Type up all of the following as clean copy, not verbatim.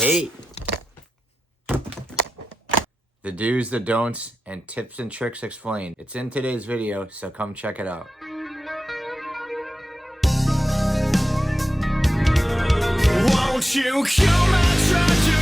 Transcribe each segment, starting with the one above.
tape. The do's, the don'ts, and tips and tricks explained. It's in today's video, so come check it out. Won't you kill my tragedy?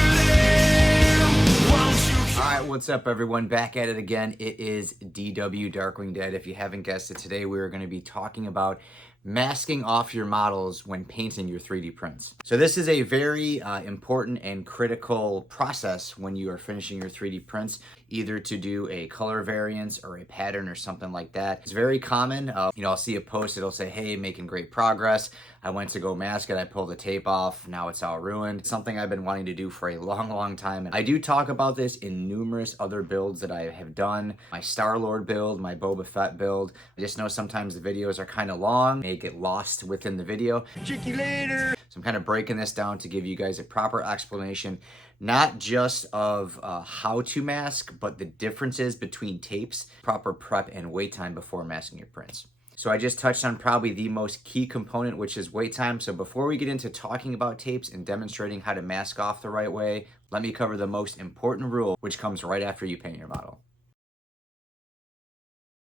Alright, what's up everyone? Back at it again. It is DW Darkwing Dead. If you haven't guessed it, today we are going to be talking about masking off your models when painting your 3D prints. So this is a very important and critical process when you are finishing your 3D prints, either to do a color variance or a pattern or something like that. It's very common. I'll see a post, it'll say, hey, making great progress. I went to go mask it, I pulled the tape off, now it's all ruined. It's something I've been wanting to do for a long time. And I do talk about this in numerous other builds that I have done. My Star-Lord build, my Boba Fett build. I just know sometimes the videos are kind of long, they get lost within the video. Check you later. So I'm kind of breaking this down to give you guys a proper explanation, not just of how to mask, but the differences between tapes, proper prep and wait time before masking your prints. So I just touched on probably the most key component, which is wait time. So before we get into talking about tapes and demonstrating how to mask off the right way, let me cover the most important rule, which comes right after you paint your model.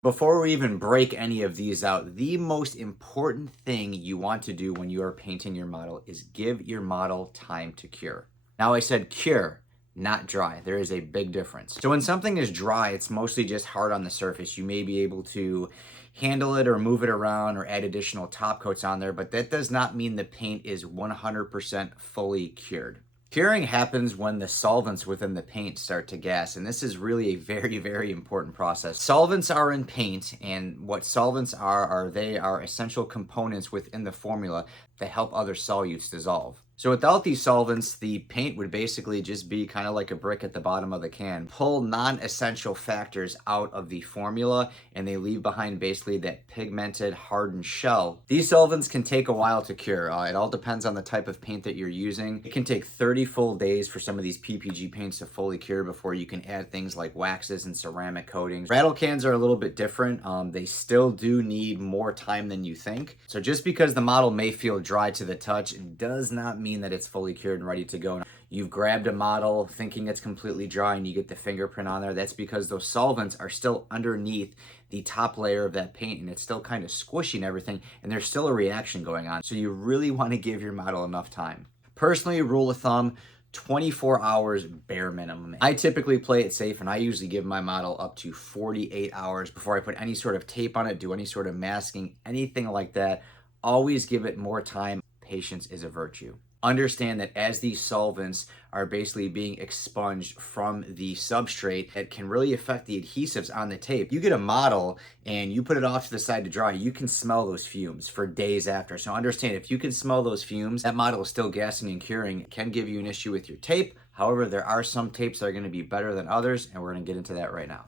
Before we even break any of these out, the most important thing you want to do when you are painting your model is give your model time to cure. Now I said cure, not dry. There is a big difference. So when something is dry, it's mostly just hard on the surface. You may be able to handle it or move it around or add additional top coats on there, but that does not mean the paint is 100% fully cured. Curing happens when the solvents within the paint start to gas, and this is really a very important process. Solvents are in paint, and what solvents are they are essential components within the formula that help other solutes dissolve. So without these solvents, the paint would basically just be kind of like a brick at the bottom of the can. Pull non-essential factors out of the formula and they leave behind basically that pigmented hardened shell. These solvents can take a while to cure. It all depends on the type of paint that you're using. It can take 30 full days for some of these PPG paints to fully cure before you can add things like waxes and ceramic coatings. Rattle cans are a little bit different. They still do need more time than you think. So just because the model may feel dry to the touch does not mean that it's fully cured and ready to go. You've grabbed a model thinking it's completely dry and you get the fingerprint on there. That's because those solvents are still underneath the top layer of that paint and it's still kind of squishy and everything, and there's still a reaction going on. So you really want to give your model enough time. Personally, rule of thumb, 24 hours bare minimum. I typically play it safe and I usually give my model up to 48 hours before I put any sort of tape on it, do any sort of masking, anything like that. Always give it more time. Patience is a virtue. Understand that as these solvents are basically being expunged from the substrate, it can really affect the adhesives on the tape. You get a model and you put it off to the side to dry, you can smell those fumes for days after. So understand, if you can smell those fumes, that model is still gassing and curing. It can give you an issue with your tape. However, there are some tapes that are going to be better than others, and we're going to get into that right now.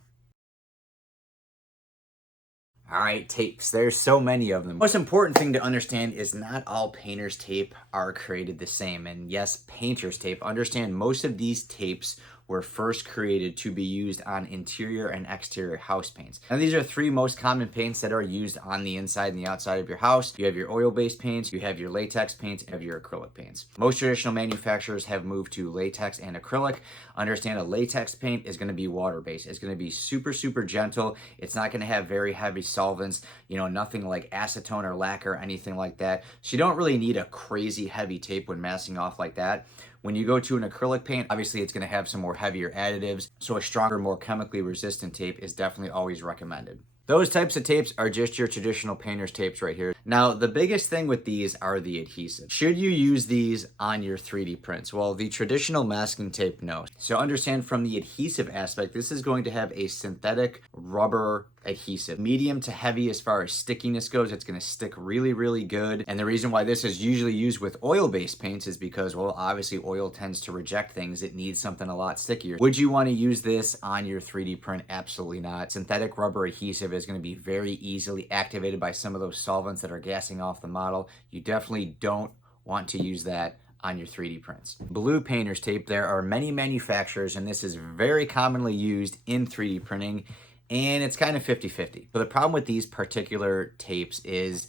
All right, tapes. There's so many of them. Most important thing to understand is not all painter's tape are created the same. And yes, painter's tape. Understand most of these tapes were first created to be used on interior and exterior house paints. Now these are three most common paints that are used on the inside and the outside of your house. You have your oil-based paints, you have your latex paints, and you have your acrylic paints. Most traditional manufacturers have moved to latex and acrylic. Understand a latex paint is going to be water-based. It's going to be super gentle. It's not going to have very heavy solvents, nothing like acetone or lacquer or anything like that. So you don't really need a crazy heavy tape when masking off like that. When you go to an acrylic paint, obviously it's going to have some more heavier additives, so a stronger, more chemically resistant tape is definitely always recommended. Those types of tapes are just your traditional painter's tapes right here. Now, the biggest thing with these are the adhesives. Should you use these on your 3D prints? Well, the traditional masking tape, no. So understand from the adhesive aspect, this is going to have a synthetic rubber adhesive. Medium to heavy as far as stickiness goes. It's going to stick really good. And the reason why this is usually used with oil-based paints is because, well, obviously oil tends to reject things. It needs something a lot stickier. Would you want to use this on your 3D print? Absolutely not. Synthetic rubber adhesive is going to be very easily activated by some of those solvents that are gassing off the model. You definitely don't want to use that on your 3D prints. Blue painter's tape, there are many manufacturers, and this is very commonly used in 3D printing, and it's kind of 50-50. But the problem with these particular tapes is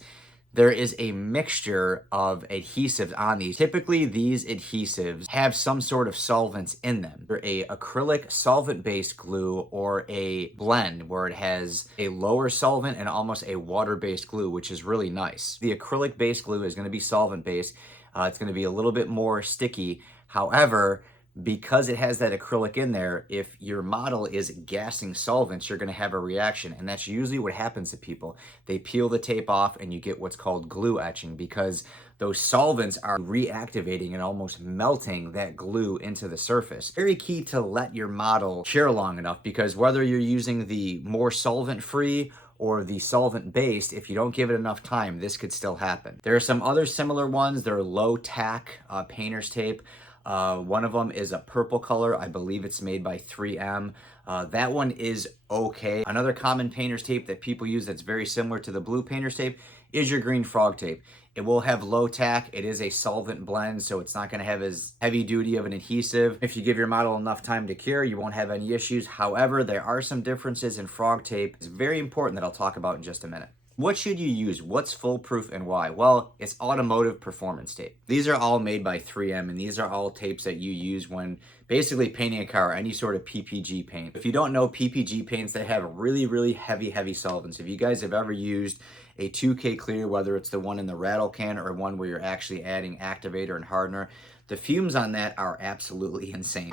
there is a mixture of adhesives on these. Typically, these adhesives have some sort of solvents in them. They're a acrylic solvent-based glue or a blend where it has a lower solvent and almost a water-based glue, which is really nice. The acrylic-based glue is going to be solvent-based. It's going to be a little bit more sticky. However, because it has that acrylic in there, if your model is gassing solvents, you're going to have a reaction. And that's usually what happens to people. They peel the tape off and you get what's called glue etching because those solvents are reactivating and almost melting that glue into the surface. Very key to let your model cure long enough, because whether you're using the more solvent-free or the solvent-based, if you don't give it enough time, this could still happen. There are some other similar ones. They're low tack painter's tape. One of them is a purple color. I believe it's made by 3M. That one is okay. Another common painter's tape that people use that's very similar to the blue painter's tape is your green frog tape. It will have low tack. It is a solvent blend, so it's not going to have as heavy duty of an adhesive. If you give your model enough time to cure, you won't have any issues. However, there are some differences in frog tape. It's very important that I'll talk about in just a minute. What should you use? What's foolproof and why? Well, it's Automotive performance tape. These are all made by 3M, and these are all tapes that you use when basically painting a car, any sort of PPG paint. If you don't know PPG paints, they have really, really heavy solvents. If you guys have ever used a 2K clear, whether it's the one in the rattle can or one where you're actually adding activator and hardener, the fumes on that are absolutely insane.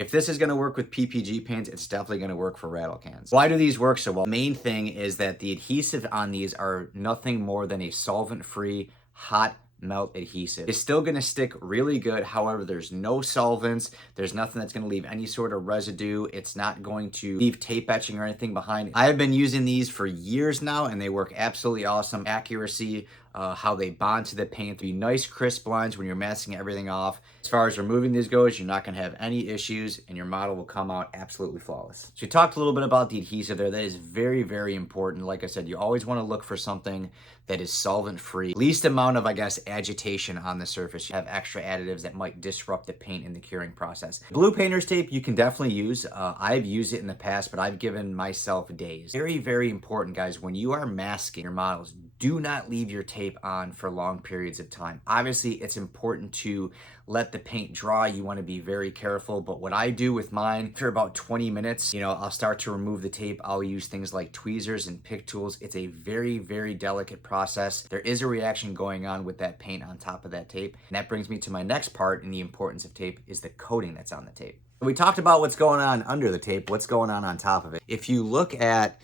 If this is going to work with PPG paints, it's definitely going to work for rattle cans. Why do these work so well? The main thing is that the adhesive on these are nothing more than a solvent-free hot melt adhesive. It's still going to stick really good. However, there's no solvents. There's nothing that's going to leave any sort of residue. It's not going to leave tape etching or anything behind. I have been using these for years now, and they work absolutely awesome. Accuracy, how they bond to the paint. They'll be nice crisp lines when you're masking everything off. As far as removing these goes, you're not going to have any issues, and your model will come out absolutely flawless. So we talked a little bit about the adhesive there. That is very important. Like I said, you always want to look for something that is solvent-free. Least amount of, I guess, agitation on the surface. You have extra additives that might disrupt the paint in the curing process. Blue painter's tape you can definitely use. I've used it in the past, but I've given myself days. Very important, guys. When you are masking your models, do not leave your tape on for long periods of time. Obviously, it's important to let the paint dry. You want to be very careful, but what I do with mine, for about 20 minutes, I'll start to remove the tape. I'll use things like tweezers and pick tools. It's a very delicate process. There is a reaction going on with that paint on top of that tape. And that brings me to my next part in the importance of tape is the coating that's on the tape. We talked about what's going on under the tape, what's going on top of it. If you look at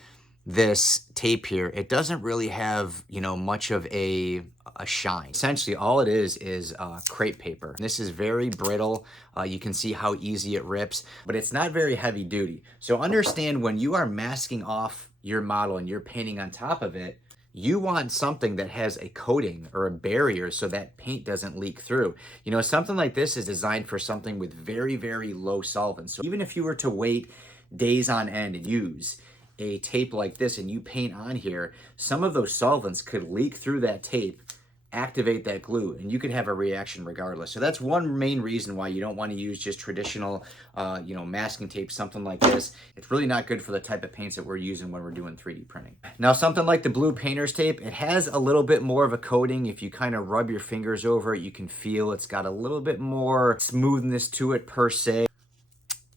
this tape here, it doesn't really have, much of a shine. Essentially, all it is crepe paper. This is very brittle. You can see how easy it rips, but it's not very heavy duty. So understand when you are masking off your model and you're painting on top of it, you want something that has a coating or a barrier so that paint doesn't leak through. Something like this is designed for something with very low solvents. So even if you were to wait days on end and use a tape like this and you paint on here, some of those solvents could leak through that tape, activate that glue, and you could have a reaction regardless. So that's one main reason why you don't want to use just traditional, masking tape, something like this. It's really not good for the type of paints that we're using when we're doing 3D printing. Now, something like the blue painter's tape, it has a little bit more of a coating. If you kind of rub your fingers over it, you can feel it's got a little bit more smoothness to it per se.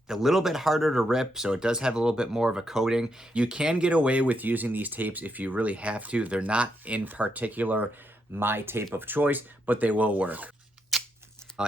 A little bit harder to rip, so it does have a little bit more of a coating. You can get away with using these tapes if you really have to. They're not in particular my tape of choice, but they will work.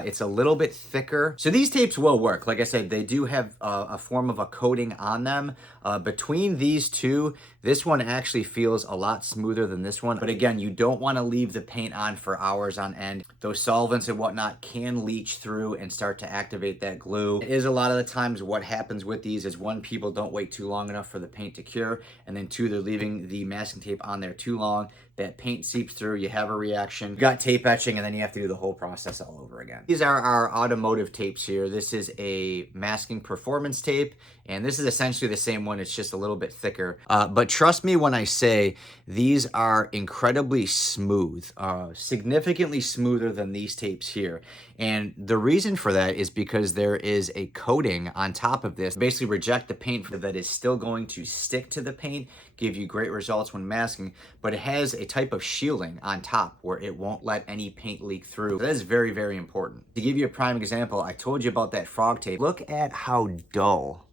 It's a little bit thicker. So these tapes will work. Like I said, they do have a form of a coating on them. Between these two, this one actually feels a lot smoother than this one. But again, you don't want to leave the paint on for hours on end. Those solvents and whatnot can leach through and start to activate that glue. It is a lot of the times what happens with these is one, people don't wait too long enough for the paint to cure. And then two, they're leaving the masking tape on there too long. That paint seeps through, you have a reaction, you got tape etching, and then you have to do the whole process all over again. again. These are our Automotive tapes here. This is a masking performance tape, and this is essentially the same one. It's just a little bit thicker. But trust me when I say these are incredibly smooth, significantly smoother than these tapes here. And the reason for that is because there is a coating on top of this. Basically reject the paint that is still going to stick to the paint, give you great results when masking, but it has a type of shielding on top where it won't let any paint leak through. That is very, very important. To give you a prime example, I told you about that frog tape. Look at how dull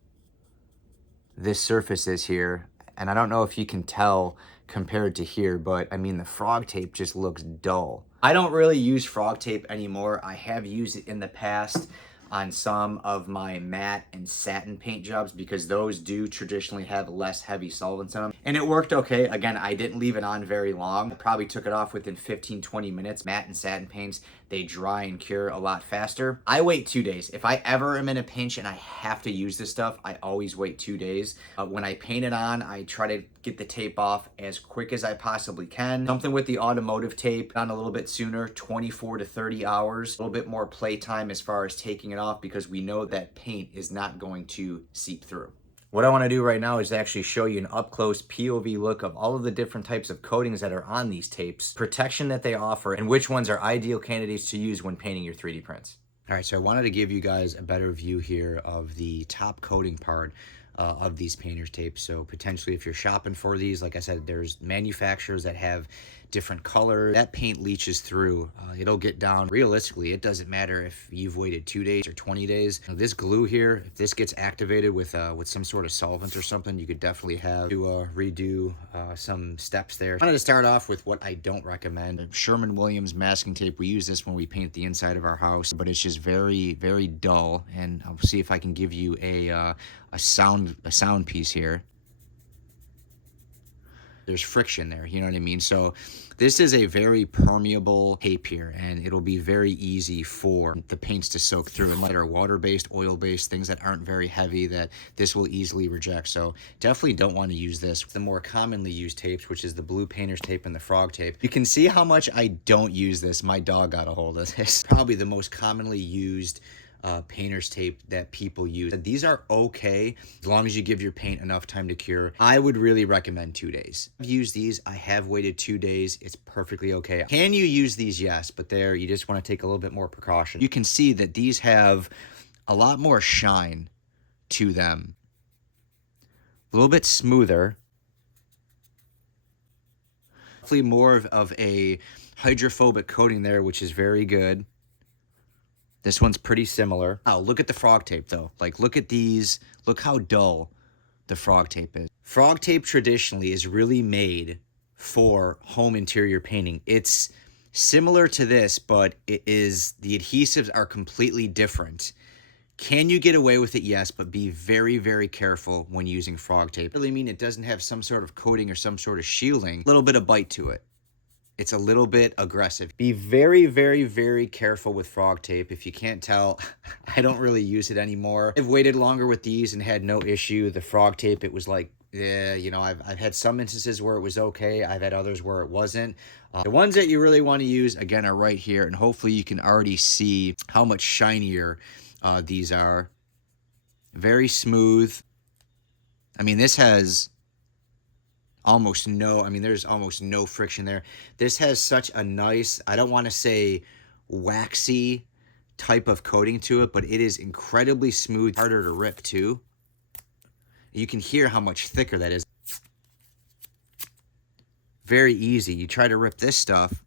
this surface is here. And I don't know if you can tell compared to here, but I mean, the frog tape just looks dull. I don't really use frog tape anymore. I have used it in the past on some of my matte and satin paint jobs because those do traditionally have less heavy solvents in them. And it worked okay. Again, I didn't leave it on very long. I probably took it off within 15-20 minutes. Matte and satin paints, they dry and cure a lot faster. I wait 2 days. If I ever am in a pinch and I have to use this stuff, I always wait 2 days. When I paint it on, I try to get the tape off as quick as I possibly can. Something with the Automotive tape on a little bit sooner, 24 to 30 hours, a little bit more play time as far as taking it off because we know that paint is not going to seep through. What I want to do right now is actually show you an up-close POV look of all of the different types of coatings that are on these tapes, protection that they offer, and which ones are ideal candidates to use when painting your 3D prints. All right, so I wanted to give you guys a better view here of the top coating part of these painter's tapes. So potentially if you're shopping for these, like I said, there's manufacturers that have different colors. That paint leaches through. It'll get down. Realistically, it doesn't matter if you've waited 2 days or 20 days. Now, this glue here, if this gets activated with some sort of solvent or something, you could definitely have to redo some steps there. I wanted to start off with what I don't recommend. Sherwin-Williams masking tape. We use this when we paint the inside of our house, but it's just very, very dull. And I'll see if I can give you a sound piece here. There's friction there, you know what I mean? So this is a very permeable tape here, and it'll be very easy for the paints to soak through. And that are water-based, oil-based, things that aren't very heavy, that this will easily reject. So definitely don't want to use this. The more commonly used tapes, which is the blue painter's tape and the frog tape. You can see how much I don't use this. My dog got a hold of this. Probably the most commonly used painter's tape that people use. These are okay as long as you give your paint enough time to cure. I would really recommend 2 days. I've used these. I have waited 2 days. It's perfectly okay. Can you use these? Yes, but there you just want to take a little bit more precaution. You can see that these have a lot more shine to them. A little bit smoother. Hopefully more of a hydrophobic coating there, which is very good. This one's pretty similar. Oh, look at the frog tape though. Like, look at these. Look how dull the frog tape is. Frog tape traditionally is really made for home interior painting. It's similar to this, but the adhesives are completely different. Can you get away with it? Yes, but be very, very careful when using frog tape. I really mean it doesn't have some sort of coating or some sort of shielding. A little bit of bite to it. It's a little bit aggressive. Be very, very, very careful with frog tape. If you can't tell, I don't really use it anymore. I've waited longer with these and had no issue. The frog tape, it was like, yeah, you know, I've had some instances where it was okay. I've had others where it wasn't. The ones that you really want to use, again, are right here. And hopefully you can already see how much shinier these are. Very smooth. I mean, this has almost no, there's almost no friction there. This has such a nice, I don't want to say waxy type of coating to it, but it is incredibly smooth, harder to rip too. You can hear how much thicker that is. Very easy. You try to rip this stuff,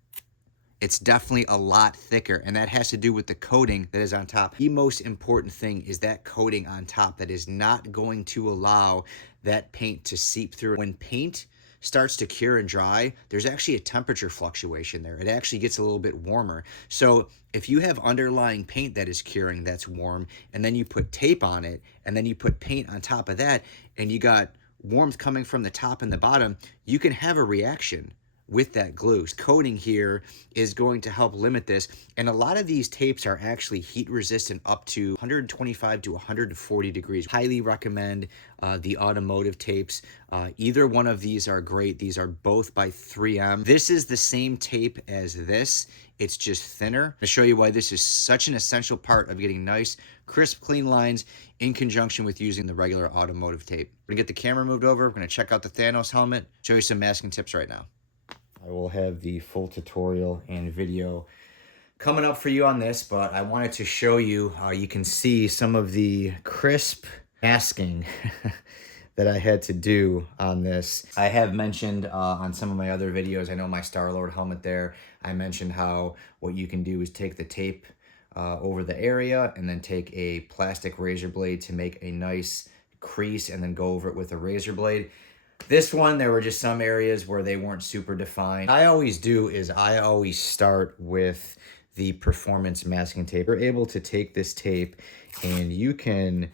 it's definitely a lot thicker, and that has to do with the coating that is on top. The most important thing is that coating on top that is not going to allow that paint to seep through. When paint starts to cure and dry, there's actually a temperature fluctuation there. It actually gets a little bit warmer. So if you have underlying paint that is curing that's warm, and then you put tape on it, and then you put paint on top of that, and you got warmth coming from the top and the bottom, you can have a reaction with that glue. Coating here is going to help limit this. And a lot of these tapes are actually heat resistant up to 125 to 140 degrees. Highly recommend the Automotive tapes. Either one of these are great. These are both by 3M. This is the same tape as this. It's just thinner. I'll show you why this is such an essential part of getting nice, crisp, clean lines in conjunction with using the regular Automotive tape. We're gonna get the camera moved over. We're gonna check out the Thanos helmet, show you some masking tips right now. I will have the full tutorial and video coming up for you on this, but I wanted to show you how you can see some of the crisp masking that I had to do on this. I have mentioned on some of my other videos, I know my Star-Lord helmet there, I mentioned how what you can do is take the tape over the area and then take a plastic razor blade to make a nice crease and then go over it with a razor blade. This one, there were just some areas where they weren't super defined. I always start with the performance masking tape. You're able to take this tape and you can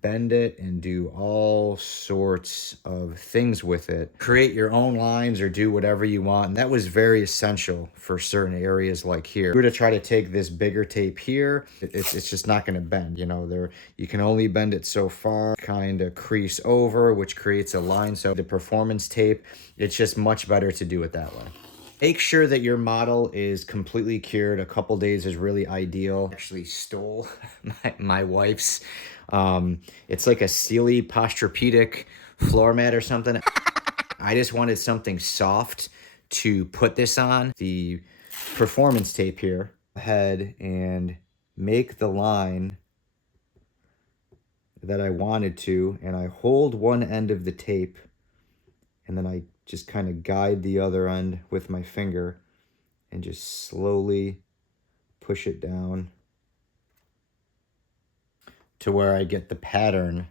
bend it and do all sorts of things with it. Create your own lines or do whatever you want. And that was very essential for certain areas like here. If you were to try to take this bigger tape here, it's just not gonna bend. You know, you can only bend it so far, kind of crease over, which creates a line. So the performance tape, it's just much better to do it that way. Make sure that your model is completely cured. A couple days is really ideal. I actually stole my wife's. It's like a Sealy Posturepedic floor mat or something. I just wanted something soft to put this on. The performance tape here. Go ahead and make the line that I wanted to, and I hold one end of the tape, and then I just kind of guide the other end with my finger and just slowly push it down to where I get the pattern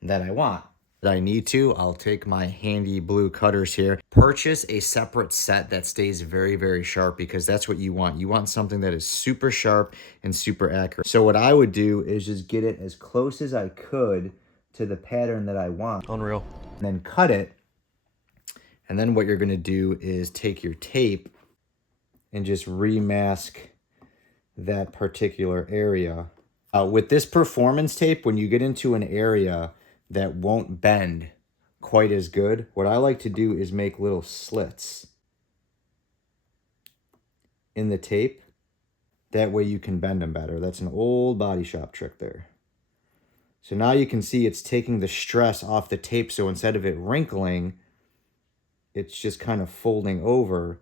that I want. If I need to, I'll take my handy blue cutters here. Purchase a separate set that stays very, very sharp because that's what you want. You want something that is super sharp and super accurate. So what I would do is just get it as close as I could to the pattern that I want. Unreal. And then cut it. And then what you're gonna do is take your tape and just remask that particular area. With this performance tape, when you get into an area that won't bend quite as good, what I like to do is make little slits in the tape. That way you can bend them better. That's an old body shop trick there. So now you can see it's taking the stress off the tape. So instead of it wrinkling, it's just kind of folding over,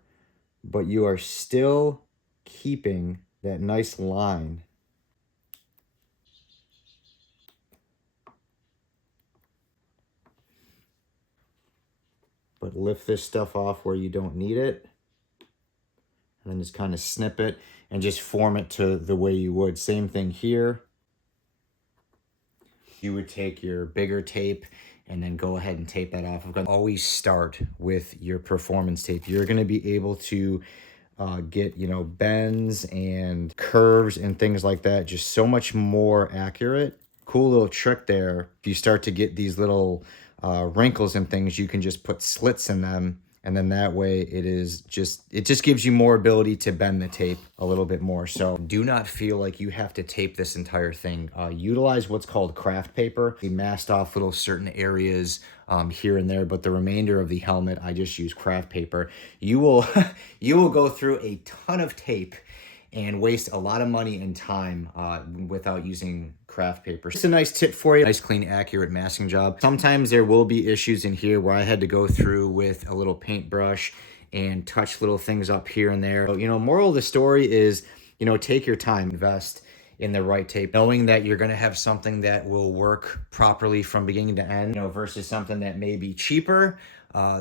but you are still keeping that nice line. But lift this stuff off where you don't need it. And then just kind of snip it and just form it to the way you would. Same thing here. You would take your bigger tape and then go ahead and tape that off. Always start with your performance tape. You're gonna be able to get, you know, bends and curves and things like that, just so much more accurate. Cool little trick there. If you start to get these little wrinkles and things, you can just put slits in them, and then that way it just gives you more ability to bend the tape a little bit more. So do not feel like you have to tape this entire thing. Utilize what's called craft paper. We masked off little certain areas here and there, but the remainder of the helmet, I just use craft paper. You will go through a ton of tape and waste a lot of money and time without using craft paper. It's a nice tip for you. Nice, clean, accurate masking job. Sometimes there will be issues in here where I had to go through with a little paintbrush and touch little things up here and there. So, you know, moral of the story is, you know, take your time, invest in the right tape, knowing that you're going to have something that will work properly from beginning to end, you know, versus something that may be cheaper.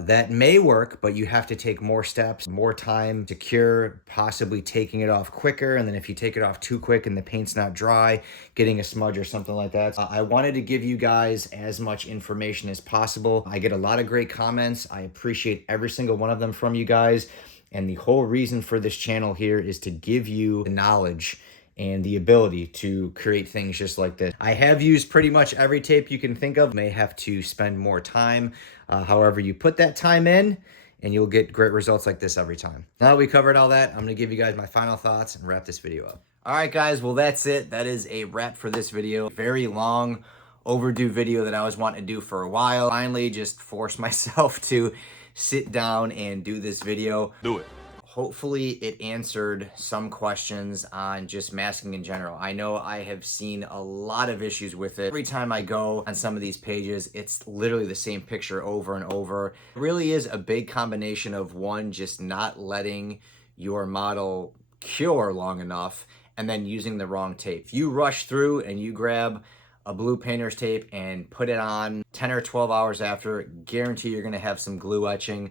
That may work, but you have to take more steps, more time to cure, possibly taking it off quicker. And then if you take it off too quick and the paint's not dry, getting a smudge or something like that. I wanted to give you guys as much information as possible. I get a lot of great comments. I appreciate every single one of them from you guys. And the whole reason for this channel here is to give you the knowledge and the ability to create things just like this. I have used pretty much every tape you can think of. May have to spend more time. However, you put that time in and you'll get great results like this every time. Now that we covered all that, I'm gonna give you guys my final thoughts and wrap this video up. All right, guys, well, that's it. That is a wrap for this video. Very long, overdue video that I was wanting to do for a while. Finally, just forced myself to sit down and do this video. Do it. Hopefully it answered some questions on just masking in general. I know I have seen a lot of issues with it. Every time I go on some of these pages, it's literally the same picture over and over. It really is a big combination of one, just not letting your model cure long enough, and then using the wrong tape. If you rush through and you grab a blue painter's tape and put it on 10 or 12 hours after, guarantee you're gonna have some glue etching.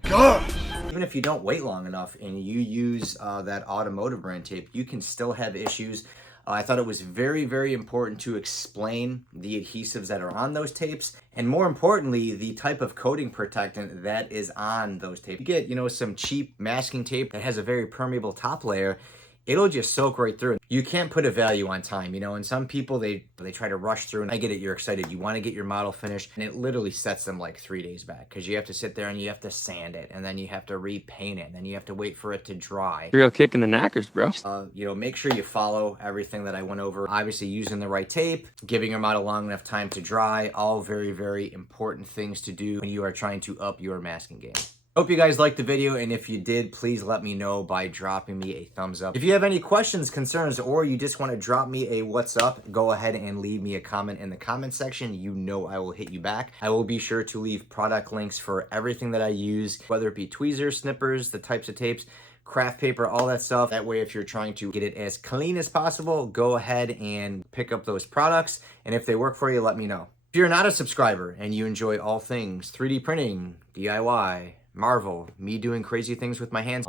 Even if you don't wait long enough and you use that Automotive brand tape, you can still have issues. I thought it was very, very important to explain the adhesives that are on those tapes, and more importantly, the type of coating protectant that is on those tapes. You get, you know, some cheap masking tape that has a very permeable top layer. It'll just soak right through. You can't put a value on time, you know, and some people, they try to rush through, and I get it, you're excited. You want to get your model finished, and it literally sets them like 3 days back because you have to sit there and you have to sand it, and then you have to repaint it, and then you have to wait for it to dry. Real kick in the knackers, bro. You know, make sure you follow everything that I went over. Obviously, using the right tape, giving your model long enough time to dry, all very, very important things to do when you are trying to up your masking game. Hope you guys liked the video, and if you did, please let me know by dropping me a thumbs up. If you have any questions, concerns, or you just want to drop me a what's up, go ahead and leave me a comment in the comment section. You know I will hit you back. I will be sure to leave product links for everything that I use, whether it be tweezers, snippers, the types of tapes, craft paper, all that stuff. That way, if you're trying to get it as clean as possible, go ahead and pick up those products, and if they work for you, let me know. If you're not a subscriber and you enjoy all things 3D printing, DIY, Marvel, me doing crazy things with my hands,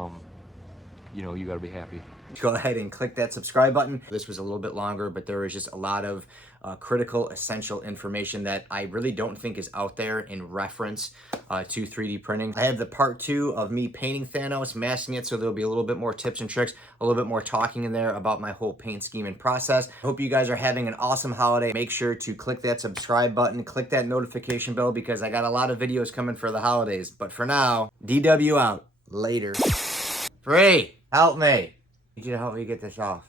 You know, you gotta be happy. go ahead and click that subscribe button. This was a little bit longer, but there was just a lot of critical, essential information that I really don't think is out there in reference to 3D printing. I have the part 2 of me painting Thanos, masking it, so there'll be a little bit more tips and tricks, a little bit more talking in there about my whole paint scheme and process. Hope you guys are having an awesome holiday. Make sure to click that subscribe button, click that notification bell, because I got a lot of videos coming for the holidays. But for now, DW out. Later. Free, help me. I need you to help me get this off.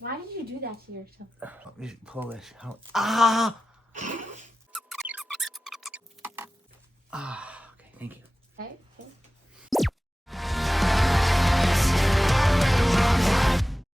Why did you do that to yourself? Let me pull this out. Ah! Ah, okay, thank you.